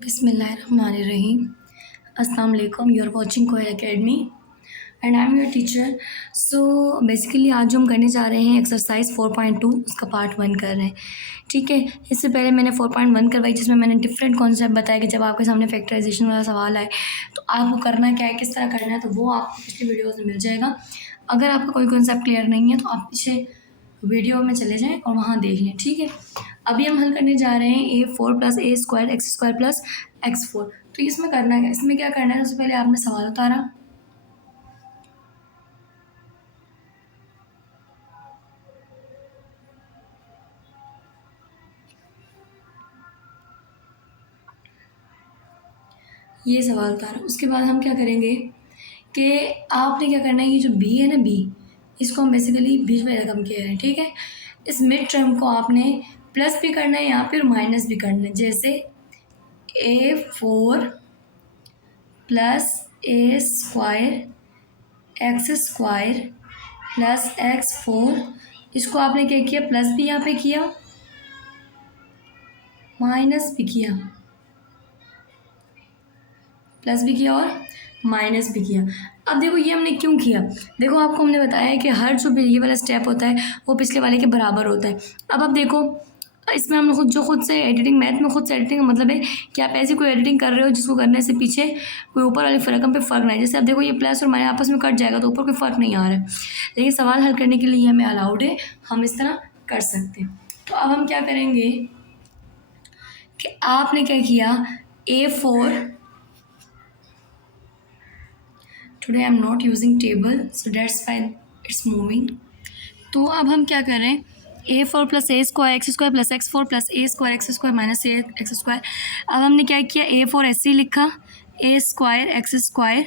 बिस्मिल्लाहिर्रहमानिर्रहीम। अस्सलाम वालेकुम। You are watching Koyal academy and I am your teacher. So basically आज जो हम करने जा रहे हैं एक्सरसाइज 4.2 उसका पार्ट 1 कर रहे हैं। ठीक है, इससे पहले मैंने 4.1 करवाई जिसमें मैंने डिफरेंट कॉन्सेप्ट बताया कि जब आपके सामने फैक्टराइजेशन वाला सवाल आए तो आपको करना क्या है, किस तरह करना है, तो वो आपको पिछली वीडियोज़ में मिल जाएगा। अगर आपका कोई कॉन्सेप्ट क्लियर नहीं है तो आप पीछे वीडियो में चले जाएँ और वहाँ देख लें। ठीक है, अभी हम हल करने जा रहे हैं A4 plus a square x square plus x4। तो इसमें करना है, इसमें क्या करना है, सबसे पहले आपने सवाल उतारा, ये सवाल उतारा। उसके बाद हम क्या करेंगे कि आपने क्या करना है, ये जो b है ना, b इसको हम बेसिकली बीच में रकम कह रहे हैं। ठीक है, इस मिड टर्म को आपने प्लस भी करना है यहाँ पे और माइनस भी करना है। जैसे A4 plus a square x square plus x4, इसको आपने क्या किया, प्लस भी यहाँ पे किया, माइनस भी किया, प्लस भी किया और माइनस भी किया। अब देखो ये हमने क्यों किया, देखो आपको हमने बताया है कि हर जो ये वाला स्टेप होता है वो पिछले वाले के बराबर होता है। अब देखो इसमें हम खुद से एडिटिंग, मैथ में खुद से एडिटिंग का मतलब है कि आप ऐसी कोई एडिटिंग कर रहे हो जिसको करने से पीछे कोई ऊपर वाली रकम पे फ़र्क नहीं है। जैसे अब देखो ये प्लस और माइनस आपस में कट जाएगा तो ऊपर कोई फ़र्क नहीं आ रहा है, लेकिन सवाल हल करने के लिए हमें अलाउड है, हम इस तरह कर सकते हैं। तो अब हम क्या करेंगे कि आपने क्या किया, A4, today I am not using table so that's why it's moving. तो अब हम क्या कर रहे हैं, A4 plus a square x square plus x4 plus a square x square minus a x square. अब हमने क्या किया, A4 ऐसे ही लिखा, ए स्क्वायर एक्स स्क्वायर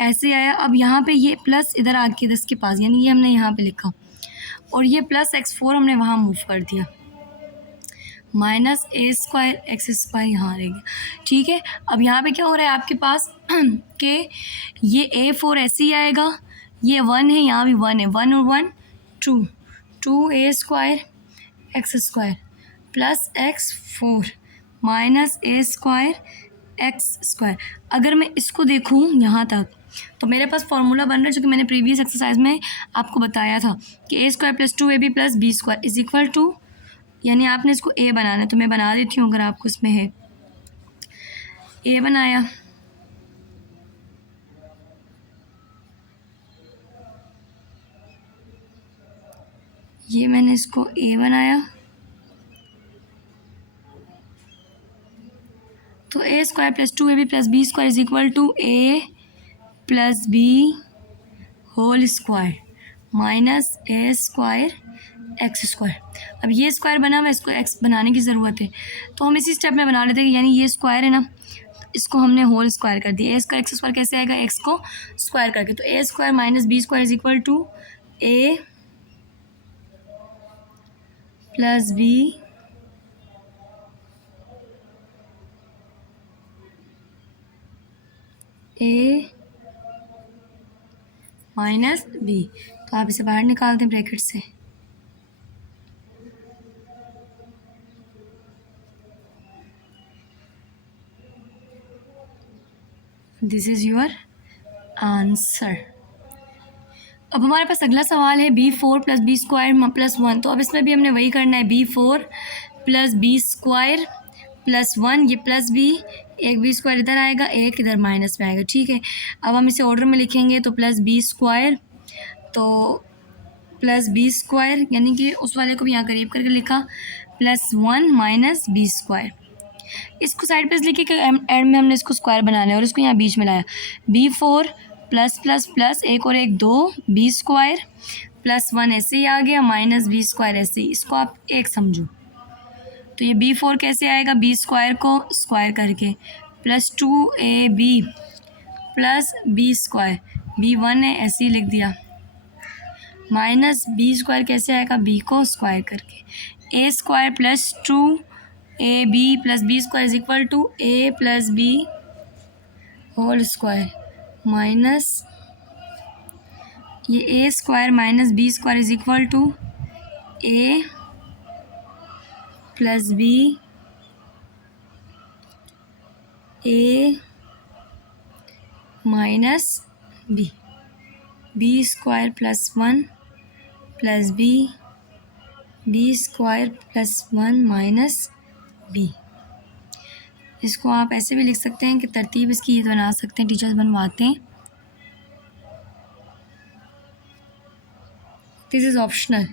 ऐसे आया। अब यहाँ पे ये प्लस इधर आके 10 के पास, यानी ये हमने यहाँ पे लिखा और ये प्लस x4 हमने वहाँ मूव कर दिया, minus a square x square यहाँ रह गया। ठीक है, अब यहाँ पे क्या हो रहा है आपके पास कि ये A4 ऐसे ही आएगा, ये 1 है, यहाँ भी 1 है, 1 और 1 2, 2a square x square plus x4 minus a square x square. अगर मैं इसको देखूँ यहाँ तक तो मेरे पास फॉर्मूला बन रहा है जो कि मैंने प्रीवियस एक्सरसाइज में आपको बताया था कि a square plus 2ab plus b square is equal to, यानी आपने इसको a बनाना है, तो मैं बना देती हूँ अगर आपको इसमें है। a बनाया, ये मैंने इसको a बनाया, तो a square plus 2ab plus b square is equal to a plus b whole square minus a square x square. अब ये स्क्वायर बना हुआ है, इसको एक्स बनाने की ज़रूरत है, तो हम इसी स्टेप में बना लेते हैं। यानी ये स्क्वायर है ना, इसको हमने होल स्क्वायर कर दिया। ए स्क्वायर एक्स स्क्वायर कैसे आएगा, एक्स को स्क्वायर करके, तो a square minus b square is equal to a plus b a minus b. तो आप इसे बाहर निकाल दें ब्रैकेट से, दिस इज़ योर आंसर। अब हमारे पास अगला सवाल है B4 plus b square plus 1। तो अब इसमें भी हमने वही करना है, B4 plus b square plus 1, ये प्लस बी, एक बी स्क्वायर इधर आएगा, एक इधर माइनस में आएगा। ठीक है, अब हम इसे ऑर्डर में लिखेंगे, तो प्लस बी स्क्वायर, तो प्लस बी स्क्वायर, यानी कि उस वाले को भी यहाँ करीब करके लिखा, प्लस 1 माइनस बी स्क्वायर। इसको साइड पे लिखे कि एंड में हमने इसको स्क्वायर बनाना है और इसको यहाँ बीच में लाया, B4 प्लस प्लस प्लस एक और एक 2 बी स्क्वायर प्लस 1 ऐसे ही आ गया, माइनस बी स्क्वायर ऐसे ही, इसको आप एक समझो। तो ये B4 कैसे आएगा, बी स्क्वायर को स्क्वायर करके, plus 2ab plus b square, B1 है ऐसे ही लिख दिया, माइनस बी स्क्वायर कैसे आएगा, बी को स्क्वायर करके, a square plus 2ab plus b square is equal to a plus b whole square minus ये a square minus b square is equal to a plus b a minus b, b square plus 1 plus b square plus 1 minus b. इसको आप ऐसे भी लिख सकते हैं कि तरतीब इसकी ये बना सकते हैं, टीचर्स बनवाते हैं। दिस इज़ ऑप्शनल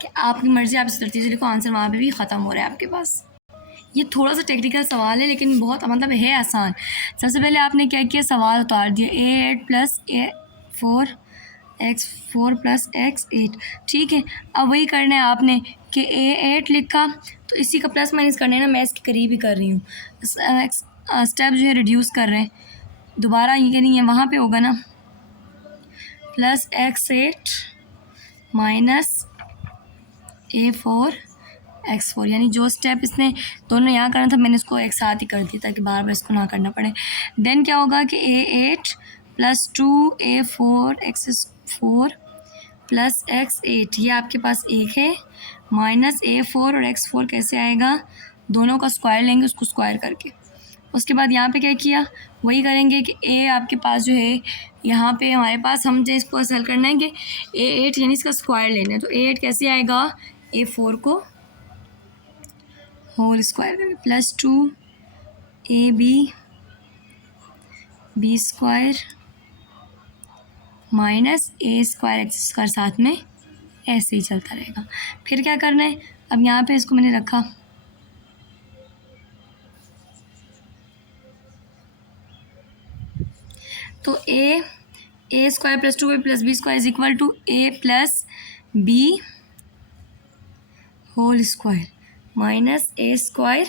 कि आपकी मर्ज़ी, आप इस तरतीब से लिखो, आंसर वहाँ पे भी ख़त्म हो रहा है आपके पास। ये थोड़ा सा टेक्निकल सवाल है लेकिन बहुत मतलब है आसान। सबसे पहले आपने क्या किया, सवाल उतार दिया, A8 plus X4 plus X8, ठीक है। अब वही करना है आपने कि A8 लिखा तो इसी का प्लस माइनस करना है ना, मैं इसके करीब ही कर रही हूँ। स्टेप जो है रिड्यूस कर रहे हैं, दोबारा ये नहीं है, वहाँ पे होगा ना plus X8 minus A4 X4, यानी जो स्टेप इसने दोनों यहाँ करना था मैंने इसको एक साथ ही कर दिया ताकि बार बार इसको ना करना पड़े। देन क्या होगा कि A8 plus 2A4 X4 plus X8, ये आपके पास एक है, माइनस A4 और X4 कैसे आएगा, दोनों का स्क्वायर लेंगे उसको स्क्वायर करके। उसके बाद यहाँ पे क्या किया, वही करेंगे कि A आपके पास जो है यहाँ पे हमारे पास, हम जो इसको हल करना है कि A8 यानी इसका स्क्वायर लेना है, तो A8 कैसे आएगा, A4 को होल स्क्वायर करके plus 2AB b square minus A square X square, साथ में ऐसे ही चलता रहेगा। फिर क्या करना है, अब यहाँ पे इसको मैंने रखा, तो A square plus 2A plus b square is equal to A plus b whole square minus A square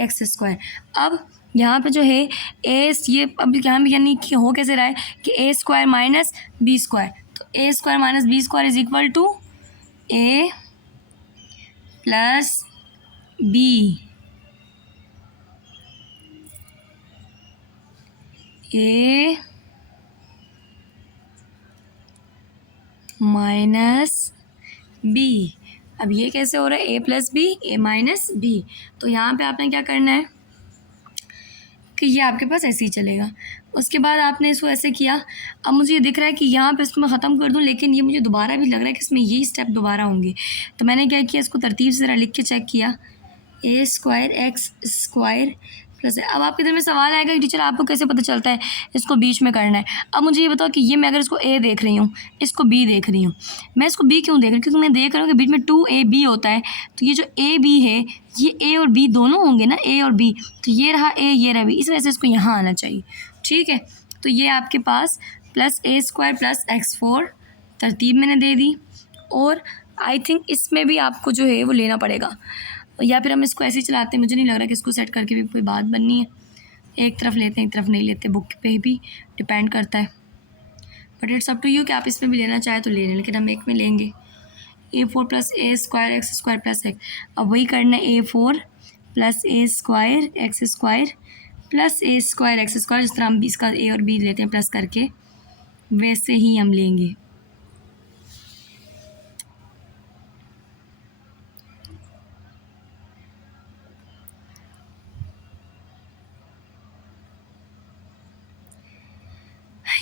X square. अब यहाँ पे जो है ये अब यहाँ पे यानी कि हो कैसे रहा है कि A square minus b square, तो A square minus b square is equal to A plus b, A minus b. अब ये कैसे हो रहा है, A plus b, A minus b, तो यहाँ पे आपने क्या करना है कि ये आपके पास ऐसे ही चलेगा। उसके बाद आपने इसको ऐसे किया, अब मुझे ये दिख रहा है कि यहाँ पे इसको मैं ख़त्म कर दूँ, लेकिन ये मुझे दोबारा भी लग रहा है कि इसमें ये स्टेप दोबारा होंगे, तो मैंने क्या किया, इसको तरतीब से ज़रा लिख के चेक किया, A square X square plus है। अब आपके दिल में सवाल आएगा कि टीचर आपको कैसे पता चलता है इसको बीच में करना है। अब मुझे ये बताओ कि ये मैं अगर इसको A देख रही हूँ, इसको B देख रही हूँ, मैं इसको B क्यों देख रही हूँ, क्योंकि मैं देख रही हूँ कि बीच में 2AB होता है, तो ये जो AB है ये A और B दोनों होंगे ना, A और B, तो ये रहा A, ये रहा B, इस वजह से इसको यहाँ आना चाहिए, ठीक है। तो ये आपके पास plus A square plus X4 तरतीब मैंने दे दी, और आई थिंक इसमें भी आपको जो है वो लेना पड़ेगा, या फिर हम इसको ऐसे ही चलाते हैं, मुझे नहीं लग रहा कि इसको सेट करके भी कोई बात बननी है। एक तरफ लेते हैं एक तरफ नहीं लेते, बुक पे भी डिपेंड करता है, but it's up to you कि आप इसमें भी लेना चाहे तो ले लें, लेकिन हम एक में लेंगे। A4 plus A square X square plus X, अब वही करना है, A4 plus A square X square plus A square X square, जिस तरह हम इसका A और B लेते हैं प्लस करके, वैसे ही हम लेंगे।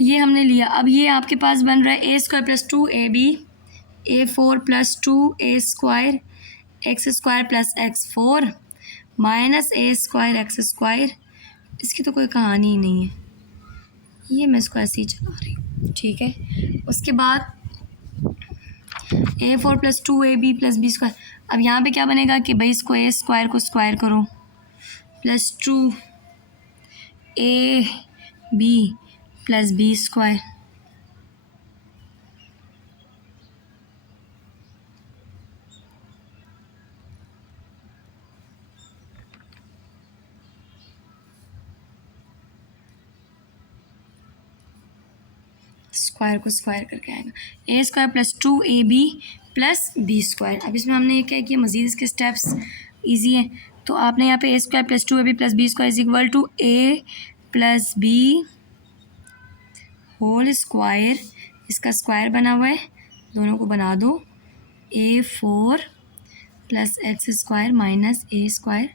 ये हमने लिया, अब ये आपके पास बन रहा है A square plus 2AB A4 plus 2A square X square plus X4 minus A square X square. इसकी तो कोई कहानी ही नहीं है, ये मैं इसको ऐसे ही चला रही हूँ, ठीक है। उसके बाद A4 plus 2AB plus b square, अब यहाँ पे क्या बनेगा कि भाई इसको A स्क्वायर को स्क्वायर करो plus 2AB plus b square, square को स्क्वायर करके आएगा A square plus 2AB plus b square. अब इसमें हमने क्या किया, मज़ीद इसके स्टेप्स ईजी हैं, तो आपने यहाँ पे A square plus 2AB plus b square is equal to A plus b whole square, इसका स्क्वायर बना हुआ है, दोनों को बना दो, A4 plus X square minus A square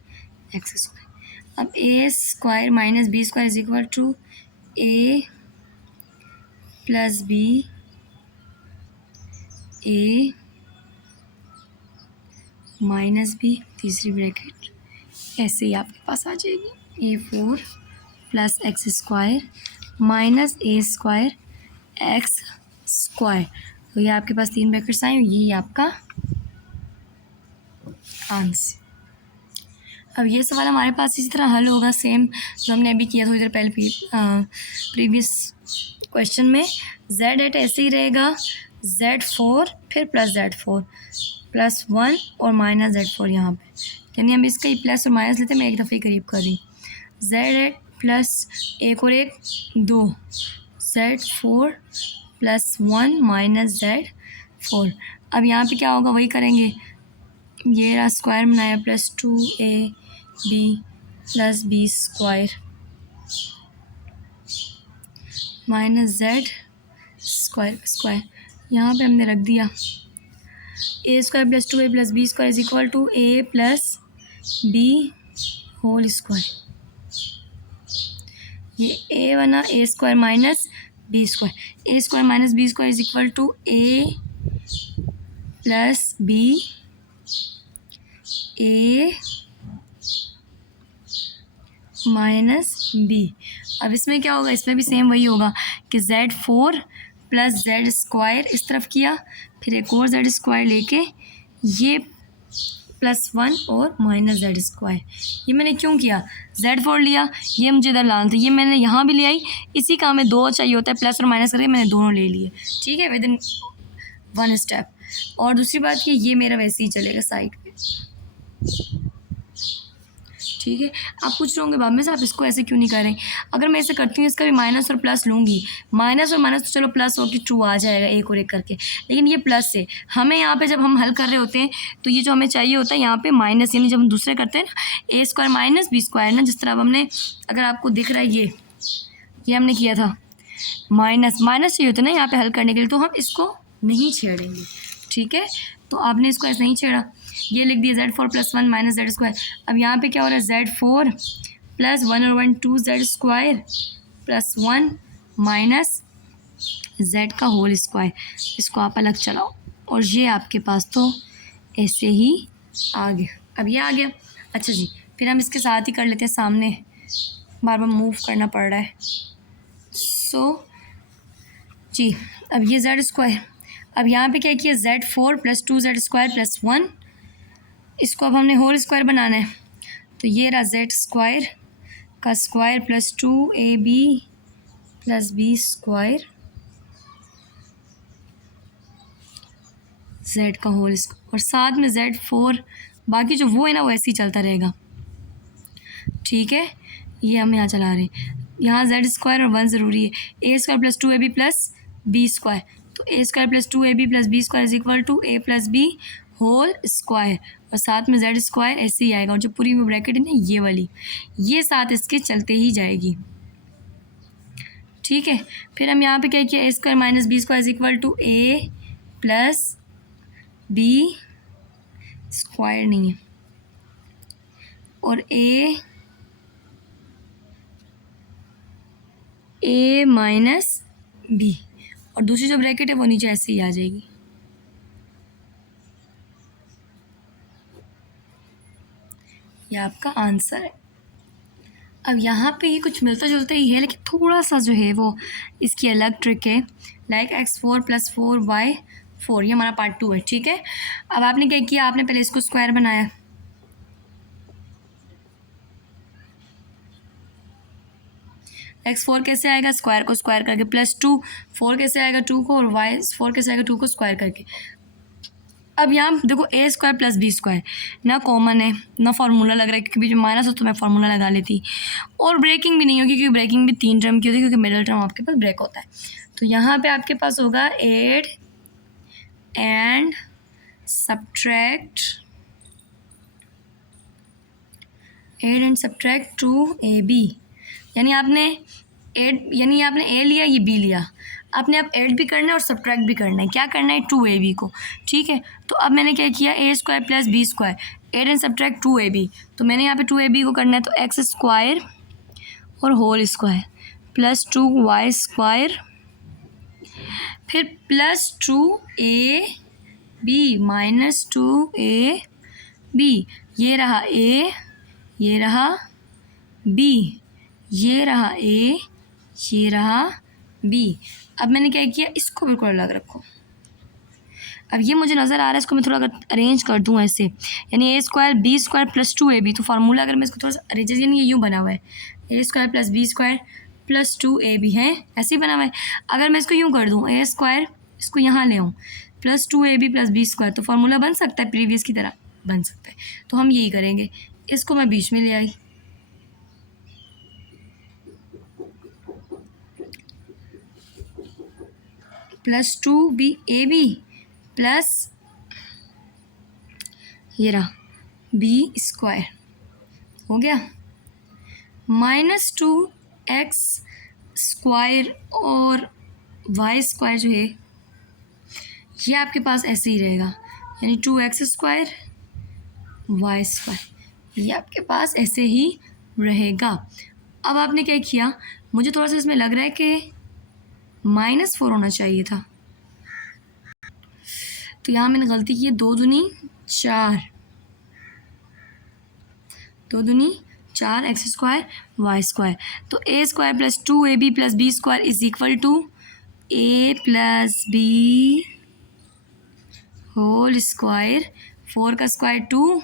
X square. अब a square minus b square is equal to a plus b a minus b तीसरी ब्रैकेट, ऐसे ही आपके पास आ जाएगी A4 plus x square minus a square x square. तो ये आपके पास 3 ब्रैकेट्स आए, ये आपका आंसर। अब ये सवाल हमारे पास इसी तरह हल होगा सेम जो हमने अभी किया थोड़ी देर पहले प्रीवियस क्वेश्चन में। z एट ऐसे ही रहेगा, Z4 फिर प्लस Z4 प्लस 1 और माइनस Z4 यहाँ पे, यानी हम इसका ही प्लस और माइनस लेते हैं। मैं एक दफ़े करीब कर दी, z एट प्लस एक और एक 2, Z4 प्लस 1 माइनस Z4। अब यहाँ पे क्या होगा, वही करेंगे, ये रहा स्क्वायर बनाया plus 2ab plus b square minus Z square यहाँ पे हमने रख दिया a square plus 2a plus b square is equal to a plus b whole square. ये a बना a square minus b square, a square minus b square is equal to a plus b a minus b. अब इसमें क्या होगा, इसमें भी same वही होगा कि Z4 प्लस Z स्क्वायर इस तरफ किया, फिर एक और Z स्क्वायर लेके ये प्लस 1 और माइनस Z स्क्वायर। ये मैंने क्यों किया, Z4 लिया, ये मुझे इधर लाना था, ये मैंने यहाँ भी ले आई, इसी काम में 2 चाहिए होता है, प्लस और माइनस करके मैंने दोनों ले लिए, ठीक है, विद इन 1 स्टेप। और दूसरी बात कि ये मेरा वैसे ही चलेगा साइड पे, ठीक है। आप पूछ रहे होंगे बाद में से आप इसको ऐसे क्यों नहीं कर रहे। अगर मैं ऐसे करती हूँ, इसका भी माइनस और प्लस लूँगी, माइनस और माइनस तो चलो प्लस होकर ट्रू आ जाएगा एक और एक करके, लेकिन ये प्लस है। हमें यहाँ पे जब हम हल कर रहे होते हैं तो ये जो हमें चाहिए होता है यहाँ पे माइनस, यानी जब हम दूसरे करते हैं ना, ए स्क्वायर माइनस बी स्क्वायर ना, जिस तरह अब हमने, अगर आपको दिख रहा है ये हमने किया था, माइनस चाहिए होता है ना यहाँ पर हल करने के लिए, तो हम इसको नहीं छेड़ेंगे, ठीक है। तो आपने इसको ऐसे नहीं छेड़ा, ये लिख दिया Z4 plus 1 minus Z square. अब यहाँ पे क्या हो रहा है, Z4 प्लस 1 और 1 2 Z square plus 1 minus Z का होल स्क्वायर, इसको आप अलग चलाओ और ये आपके पास तो ऐसे ही आ गया। अब ये आ गया, अच्छा जी, फिर हम इसके साथ ही कर लेते हैं, सामने बार बार मूव करना पड़ रहा है। जी, अब ये Z स्क्वायर, अब यहाँ पे क्या किया, Z4 plus 2 Z square plus 1, इसको अब हमने होल स्क्वायर बनाना है, तो ये रहा Z स्क्वायर का square plus 2ab plus b square Z का होल स्क्वायर, और साथ में Z4, बाकी जो वो है ना वो ऐसे ही चलता रहेगा, ठीक है। ये हम यहाँ चला रहे हैं, यहाँ Z स्क्वायर और 1 ज़रूरी है, a square plus 2ab plus b square, तो a square plus 2ab plus b square is equal to a plus b whole square, और साथ में Z स्क्वायर ऐसे ही आएगा, और जो पूरी ब्रैकेट है ना ये वाली, ये साथ इसके चलते ही जाएगी, ठीक है। फिर हम यहाँ पे क्या किया, a square minus b square is equal to a plus b square नहीं है, और a माइनस बी, और दूसरी जो ब्रैकेट है वो नीचे ऐसे ही आ जाएगी। ये आपका आंसर है। अब यहाँ पे ये कुछ मिलता जुलता ही है, लेकिन थोड़ा सा जो है वो इसकी अलग ट्रिक है, लाइक x4 प्लस 4y4, ये हमारा पार्ट 2 है, ठीक है। अब आपने क्या किया, आपने पहले इसको स्क्वायर बनाया, x4 कैसे आएगा, स्क्वायर को स्क्वायर करके, प्लस 2 4 कैसे आएगा 2 को, और y4 कैसे आएगा 2 को स्क्वायर करके। अब यहाँ देखो a square plus b square ना कॉमन है ना फार्मूला लग रहा है, क्योंकि बीच में माइनस हो तो मैं फार्मूला लगा लेती, और ब्रेकिंग भी नहीं होगी, क्योंकि ब्रेकिंग भी 3 टर्म की होती है, क्योंकि मिडिल टर्म आपके पास ब्रेक होता है। तो यहाँ पे आपके पास होगा एड एंड सब्ट्रैक्ट 2ab, यानी आपने a लिया, ये b लिया। आपने अब ऐड भी करना है और सब्ट्रैक्ट भी करना है। क्या करना है? 2ab को, ठीक है। तो अब मैंने क्या किया, a square plus b square, add and subtract 2ab। तो मैंने यहाँ पे 2ab को करना है, तो एक्स स्क्वायर और whole square plus 2y square, फिर प्लस 2ab माइनस 2ab, ये रहा a, ये रहा b, ये रहा a, ये रहा b। अब मैंने क्या किया, इसको बिल्कुल अलग रखो। अब ये मुझे नज़र आ रहा है, इसको मैं थोड़ा अगर अरेंज कर दूँ ऐसे, यानी a square b square plus 2ab। तो फार्मूला अगर मैं इसको थोड़ा सा अरेंज, यानी ये यूँ बना हुआ है, a square plus b square plus 2ab है, ऐसे ही बना हुआ है। अगर मैं इसको यूँ कर दूँ, ए स्क्वायर, इसको यहाँ ले आऊँ, plus 2ab plus b square, तो फार्मूला बन सकता है, प्रीवियस की तरह बन सकता है। तो हम यही करेंगे, इसको मैं बीच में ले आई, प्लस 2ab प्लस ये रहा बी स्क्वायर, हो गया, माइनस 2x स्क्वायर और वाई स्क्वायर जो है ये आपके पास ऐसे ही रहेगा, यानी 2x स्क्वायर वाई स्क्वायर, ये आपके पास ऐसे ही रहेगा। अब आपने क्या किया, मुझे थोड़ा सा इसमें लग रहा है कि -4 होना चाहिए था, तो यहाँ मैंने गलती की है, 2 दूनी 4, 2 दूनी 4 एक्स स्क्वायर वाई स्क्वायर। तो a square plus 2ab plus b square is equal to a plus b whole square, 4 का स्क्वायर 2,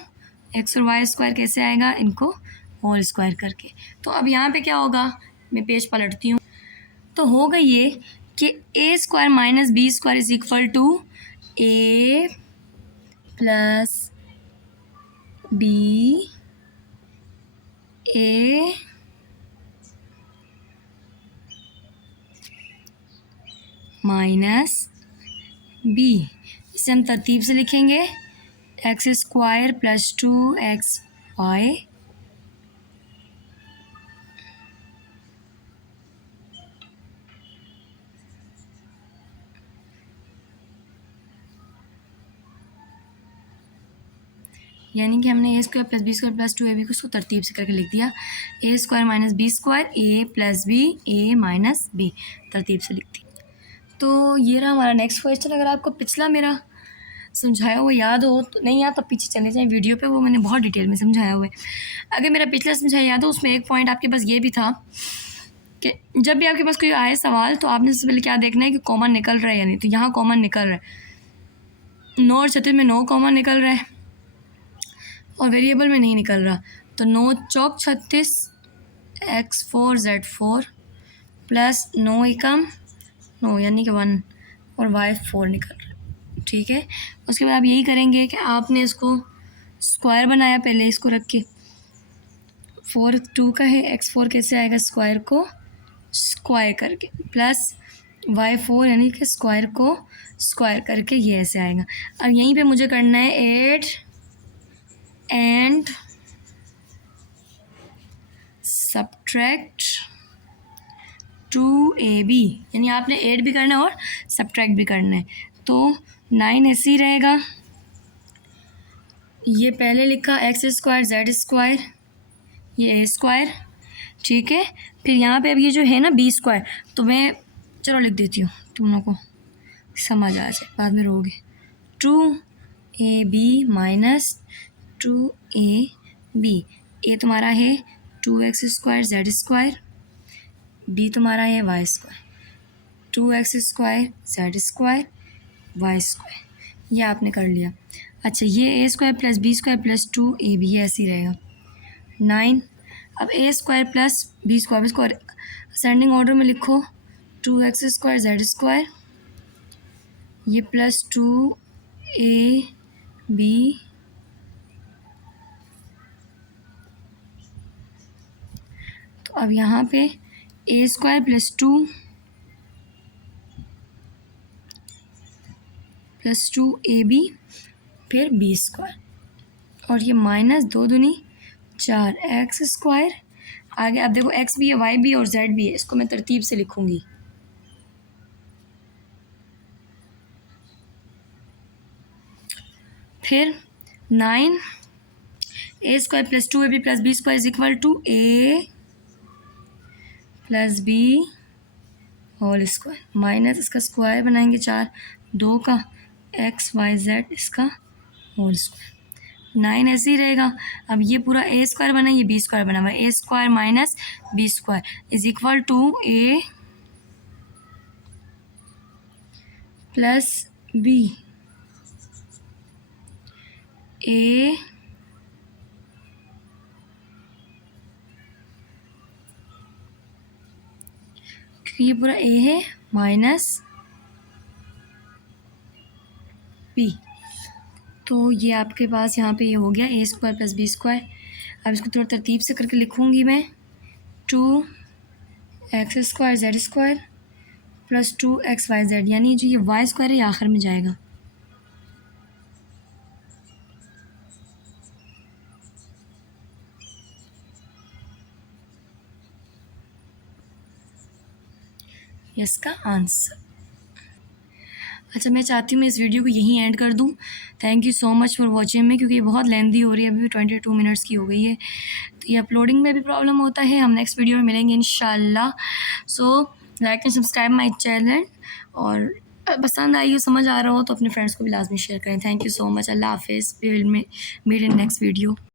एक्स और वाई स्क्वायर कैसे आएगा, इनको होल स्क्वायर करके। तो अब यहाँ पे क्या होगा, मैं पेज पलटती हूँ, तो होगा ये कि a square minus b square is equal to a plus b a minus b. इसे हम तरतीब से लिखेंगे, एक्स स्क्वायर प्लस 2xy यानी कि हमने a square plus b square plus 2ab को उसको तरतीब से करके लिख दिया, a square minus b square a plus b a minus b, तरतीब से लिख दी। तो ये रहा हमारा नेक्स्ट क्वेश्चन। अगर आपको पिछला मेरा समझाया हुआ याद हो तो, नहीं याद तो पीछे चले जाएं वीडियो पे, वो मैंने बहुत डिटेल में समझाया हुआ है। अगर मेरा पिछला समझाया याद हो, उसमें एक पॉइंट आपके पास ये भी था कि जब भी आपके पास कोई आए सवाल, तो आपने सबसे पहले क्या देखना है कि कॉमन निकल रहा है या नहीं। तो यहाँ कॉमन निकल रहा है, 9 और 36 में 9 कॉमन निकल रहा है और वेरिएबल में नहीं निकल रहा। तो 9 चौक 36 x4 z4 प्लस 9 एकम 9 यानी कि 1 और y4 निकल रहा है, ठीक है। उसके बाद आप यही करेंगे कि आपने इसको स्क्वायर बनाया पहले, इसको रख के 4 2 का है, x4 कैसे आएगा, स्क्वायर को स्क्वायर करके, प्लस y4 यानी कि स्क्वायर को स्क्वायर करके, ये ऐसे आएगा। अब यहीं पे मुझे करना है ऐड एंड सब्ट्रैक्ट 2ab, यानी आपने ऐड भी करना है और सब्ट्रैक्ट भी करना है। तो 9 ऐसे ही रहेगा, ये पहले लिखा एक्स स्क्वायर जेड स्क्वायर, ये ए स्क्वायर, ठीक है। फिर यहाँ पे अब ये जो है ना बी स्क्वायर, तो मैं चलो लिख देती हूँ, तुम लोग को समझ आ जाए, बाद में रोगे। 2ab माइनस 2ab, ए तुम्हारा है 2x square z square, b तुम्हारा है y square, 2x square z square y square, ये आपने कर लिया। अच्छा, ये a square plus b square plus 2ab, ये ऐसे ही रहेगा 9। अब a square plus b square, इसको असेंडिंग ऑर्डर में लिखो, 2x स्क्वायर जेड स्क्वायर, ये प्लस 2ab, तो अब यहाँ पे ए स्क्वायर प्लस 2ab फिर बी स्क्वायर, और ये माइनस 2 दूनी 4 एक्स स्क्वायर, आगे अब देखो एक्स भी है वाई भी है और जेड भी है, इसको मैं तरतीब से लिखूँगी, फिर 9 a square plus 2ab plus b square is equal to a plus b whole square minus इसका स्क्वायर बनाएंगे 4 2 का एक्स वाई जेड इसका होल स्क्वायर 9 ऐसे ही रहेगा। अब ये पूरा ए स्क्वायर बना, ये बी स्क्वायर बना हुआ है, a square minus b square is equal to a plus b a क्योंकि ये पूरा ए है माइनस बी, तो ये आपके पास यहाँ पे ये हो गया ए स्क्वायर प्लस बी स्क्वायर। अब इसको थोड़ा तरतीब से करके लिखूँगी मैं 2x square z square plus 2xyz, यानी जो ये वाई स्क्वायर है ये आखिर में जाएगा। ये इसका आंसर। अच्छा, मैं चाहती हूँ मैं इस वीडियो को यहीं एंड कर दूँ। Thank you so much for watching में, क्योंकि ये बहुत लेंदी हो रही है, अभी भी 22 मिनट्स की हो गई है, तो ये अपलोडिंग में भी प्रॉब्लम होता है। हम नेक्स्ट वीडियो में मिलेंगे इंशाल्लाह। So like and subscribe my channel, और पसंद आई हो, समझ आ रहा हो तो अपने फ्रेंड्स को भी लाजमी शेयर करें। Thank you so much. अल्लाह हाफिज़। We will meet in next video.